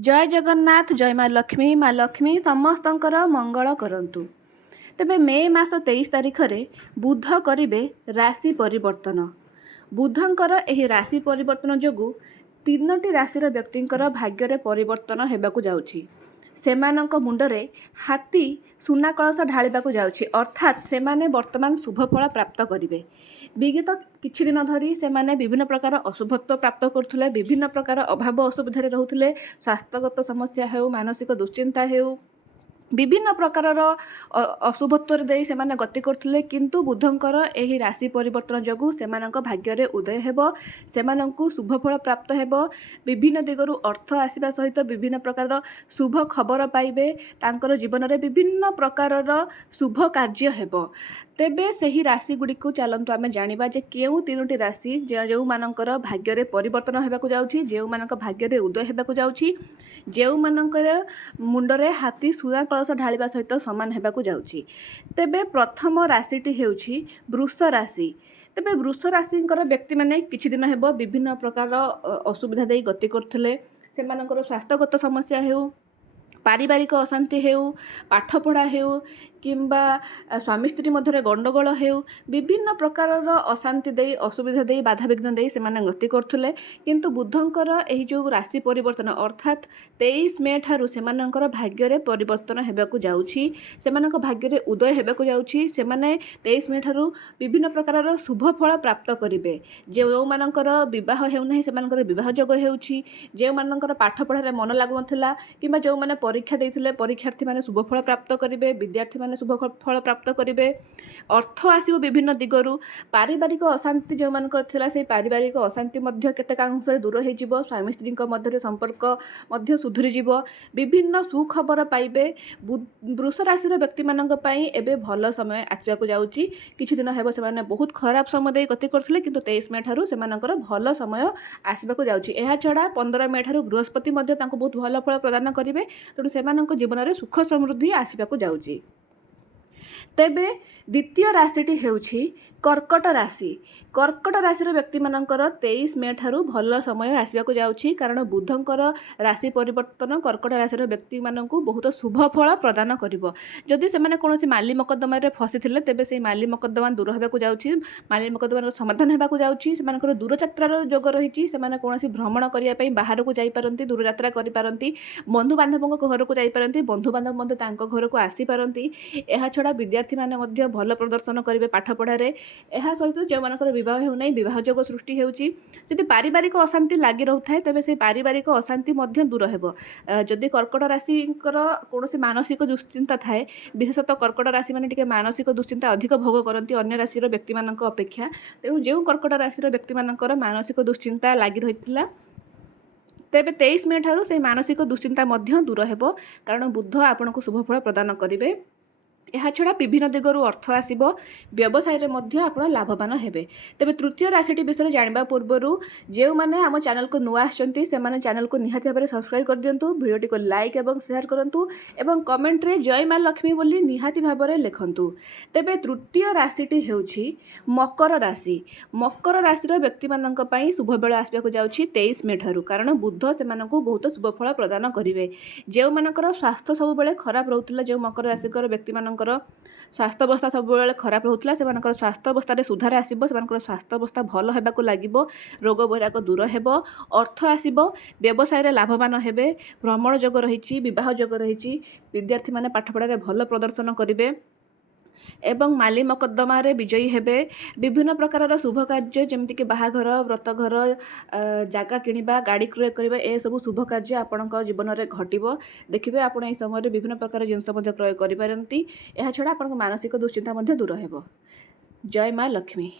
जय जगन्नाथ जय माँ लक्ष्मी समस्तंकर मंगल करंतु। तेबे मे मास 23 तारिख रे बुध करिबे राशि परिवर्तन। बुधंकर एही राशि परिवर्तन जोगु तीनोटी राशिर व्यक्तिंकर भाग्य परिवर्तन हेबाकु जाउछि। सेमानंक मुंडरे हाथी सुना कलश ढालिबाकु जाउछि, अर्थात सेमाने वर्तमान शुभफल प्राप्त करिवे। विगत किछि दिन धरी सेमाने विभिन्न प्रकार अशुभत्व प्राप्त करुथले, विभिन्न प्रकार अभाव असुविधा रहुथले। स्वास्थ्यगत समस्या हेउ, मानसिक दुश्चिंता हेउ, विभिन्न प्रकारर अशुभत्वर दे सेमाने गति करथुले, किंतु बुधंकर एही राशि परिवर्तन जोगु सेमानंक भाग्य उदय हेबो, सेमानंकु शुभफल प्राप्त हेबो। विभिन्न दिगरु अर्थ आसीबा सहित विभिन्न प्रकारर शुभ खबर पाइबे, तांकर जीवन में विभिन्न प्रकारर शुभ कार्य हेबो। तेबे सही राशि गुडी को चलंतु आमे जानिबा जे केउ तीनोटी राशि जो मानकर भाग्य परिवर्तन हेबाकु जाउछि, जेउ मानक भाग्य उदय हेबाकु जाउछि, जेउ मानकर मुंडरे हाथी सुना कलश ढालिबा सहित समान हेबाकु जाउछि। तेबे प्रथम राशिटी हेउछि वृष राशि। तेबे वृष राशिंकर व्यक्ति माने किछि दिन हेबो विभिन्न प्रकार असुविधा देई गति करथले। सेमानकर स्वास्थ्यगत समस्या हेउ, पारिवारिक अशांति हेउ, पाठपढ़ा हेउ, किंबा स्वामी स्त्री मध्य गंडगोल हेउ, विभिन्न प्रकारर अशांति दे असुविधा दे बाधा विघ्न दे सेमाने गति करथुले। किंतु बुधंकर एही जो राशि परिवर्तन अर्थात 23 मे ठारू सेमानंकर भाग्य रे परिवर्तन हेबाकु जाउछि, सेमानंक भाग्य रे उदय हेबाकु जाउछि। सेमाने 23 मे ठारू विभिन्न प्रकारर शुभ फल प्राप्त करिवे। जे मानकर विवाह हेउ नाही सेमानकर विवाह योग हेउछि, जे मानकर पाठ पढ़ा रे मन लागु नथिला, किंबा जो माने परीक्षा देइथिले परीक्षार्थी माने शुभ फल प्राप्त करिवे, विद्यार्थी माने शुभ फल प्राप्त करिवे। अर्थ आसीबो विभिन्न दिगरु। पारिवारिक अशांति जो मानकर थिला से पारिवारिक अशांति मध्य केतेकांश दूर हो जिवो, स्वामी स्त्री मध्य संपर्क मध्य सुधुरी जिवो, विभिन्न सुखबर पाइबे। वृष राशि व्यक्ति मानक पई एबे भल समय आसीबाकु जाउछि। किछि दिन हेबो से माने बहुत खराब समय दे गति करथिले, किंतु 23 मे ठारू सेमानकर भल समय आसीबाकु जाउछि। एहा छडा 15 मे ठारू बृहस्पति मध्य तांको बहुत भल फल प्रदान करिवे, तेणु सेमानक जीवन में सुख समृद्धि आसीबाकु जाउछि। तेबे द्वितीय राशिटी हेउछि कर्कट राशि। कर्कट राशि व्यक्ति मानकर 23 मे ठारू भल समय आसीबाकु जाउछि, कारण बुधंकर राशि परिवर्तन कर्कट राशि व्यक्ति मानकु बहुत शुभ फल प्रदान करिवो। जदि सेमाने कोनोसी माली मकद्दमा रे फसिथिले तेबे सेई माली मकद्दमा दूर हेबाकु जाउछि, माली मकद्दमार समाधान हेबाकु जाउछि। सेमानकर दूर यात्रार योग रहिछि, सेमाने कोनोसी भ्रमण करिया पई बाहरकु जाई पारंती, दूर यात्रा करि पारंती, बंधु बांधवक घरकु जाई पारंती, बंधु बांधव मध्ये तांको घरकु आसी पारंती। एहा छडा विद्यार्थी माने मध्ये भल प्रदर्शन करिवे पाठ पढ़ारे। एहा सहित जो मानकर विवाह हेउ नै विवाह योग सृष्टि हेउछि। जदि पारिवारिक अशांति लागि रहुथाय तेबे से पारिवारिक अशांति मध्ये दूर हेबो। जदि कर्कट राशिंकर कोनोसी मानसिक दुश्चिंता थाए, विशेषतः कर्कट राशि माने टिके मानसिक दुश्चिंता अधिक भोग करंती अन्य राशिर व्यक्ति मानक अपेक्षा। तेणु जो कर्कट राशिर व्यक्ति मानकर मानसिक दुश्चिंता लागि रहितला तेबे 23 मे ठारू से मानसिक दुश्चिंता मध्ये दूर हेबो, कारण बुध आपनको शुभफल प्रदान करिवे। एहा छड़ा विभिन्न दिगरु अर्थ आसीबो, व्यवसाय रे मध्य आपण लाभवान हेबे। तेबे तृतीय राशिटी विषय जानबा पूर्वरु जेउ माने हम चैनल को नुआ आछंती से माने चैनल को निहाती भाबरे सब्सक्राइब कर दियंतु, वीडियोटी को लाइक एवं शेयर करंतु, एवं कमेंट रे जय मां लक्ष्मी बोली निहाती भाबरे लिखंतु। तेबे तृतीय राशिटी हेउछि मकर राशि। मकर राशिर व्यक्ति मानक पई शुभ बेला आसबाकु जाउछि 23 मे ठारू, कारण बुध से मानकु बहुत शुभ फल प्रदान करिवे। जेउ मानकर स्वास्थ्य सब बेले खराब रहउतिला, जेउ मकर राशिकर व्यक्ति मानकर स्वास्थ्य अवस्था सब बेले खराब रहउतिला, से मानकर स्वास्थ्य अवस्था रे सुधार आसीबो, से मानकर स्वास्थ्य अवस्था भल हेबाकु लागिबो, रोग बैराग दूर हेबो, अर्थ आसीबो, व्यवसाय रे लाभवान हेबे, भ्रमण योग रहिछि, विवाह योग रहिछि, विद्यार्थी माने पाठ पढ़ा रे भल प्रदर्शन करिवे एवं माली मकद्दमा रे विजयी हेबे। विभिन्न प्रकार शुभ कार्य जमती कि बाहाघर, व्रतघर, जागा किनिबा, गाड़ी क्रय करिबा, ए सब शुभ कार्य आपणक जीवन में घटिबो। देखिबे आपण ए समय विभिन्न प्रकार जिनस मध्ये क्रय करि पारंती। एहा छडा आपणक मानसिक दुश्चिंता मध्ये दूर हेबो। जय मां लक्ष्मी।